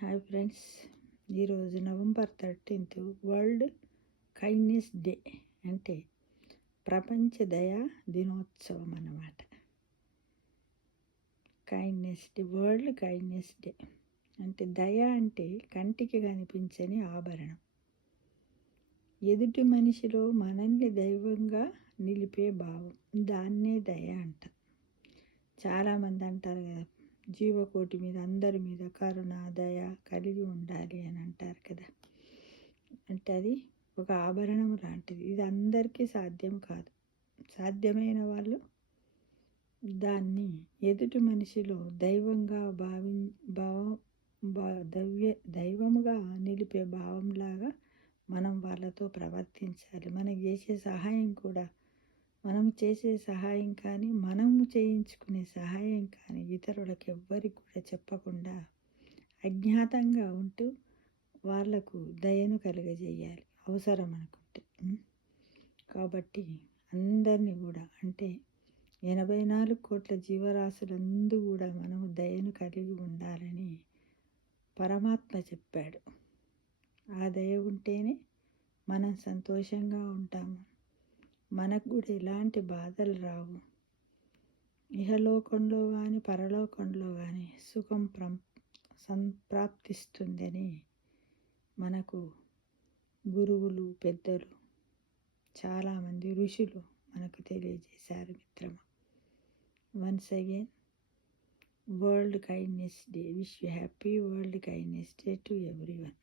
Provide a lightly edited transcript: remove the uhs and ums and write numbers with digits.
Hi friends, ఈరోజు November 13th world kindness day, అంటే ప్రపంచ దయా దినోత్సవం అన్నమాట. Kindness day, world kindness day అంటే దయ అంటే కంటికి కనిపించని ఆభరణం. ఎదుటి మనిషిలో మనల్ని దైవంగా నిలిపే భావం, దాన్నే దయ అంటారు. చాలామంది అంటారు కదా, జీవకోటి మీద అందరి మీద కరుణ దయ కలిగి ఉండాలి అని అంటారు కదా. అంటే అది ఒక ఆభరణం లాంటిది. ఇది అందరికీ సాధ్యం కాదు. సాధ్యమైన వాళ్ళు దాన్ని ఎదుటి మనిషిలో దైవంగా దైవముగా నిలిపే భావంలాగా మనం వాళ్ళతో ప్రవర్తించాలి. మనకి చేసే సహాయం కూడా, మనం చేసే సహాయం కానీ, మనము చేయించుకునే సహాయం కానీ ఇతరులకు ఎవ్వరికి కూడా చెప్పకుండా అజ్ఞాతంగా ఉంటూ వాళ్లకు దయను కలుగజేయాలి అవసరం అనుకుంటే. కాబట్టి అందరినీ కూడా, అంటే 84 కోట్ల జీవరాశులందు కూడా మనము దయను కలిగి ఉండాలని పరమాత్మ చెప్పాడు. ఆ దయ ఉంటేనే మనం సంతోషంగా ఉంటాము. మనకు కూడా ఎలాంటి బాధలు రావు. ఇహలోకంలో కానీ పరలోకంలో కానీ సుఖం సంప్రాప్తిస్తుందని మనకు గురువులు, పెద్దలు, చాలామంది ఋషులు మనకు తెలియజేశారు మిత్రమా. Once again world kindness day. Wish you happy world kindness day to everyone.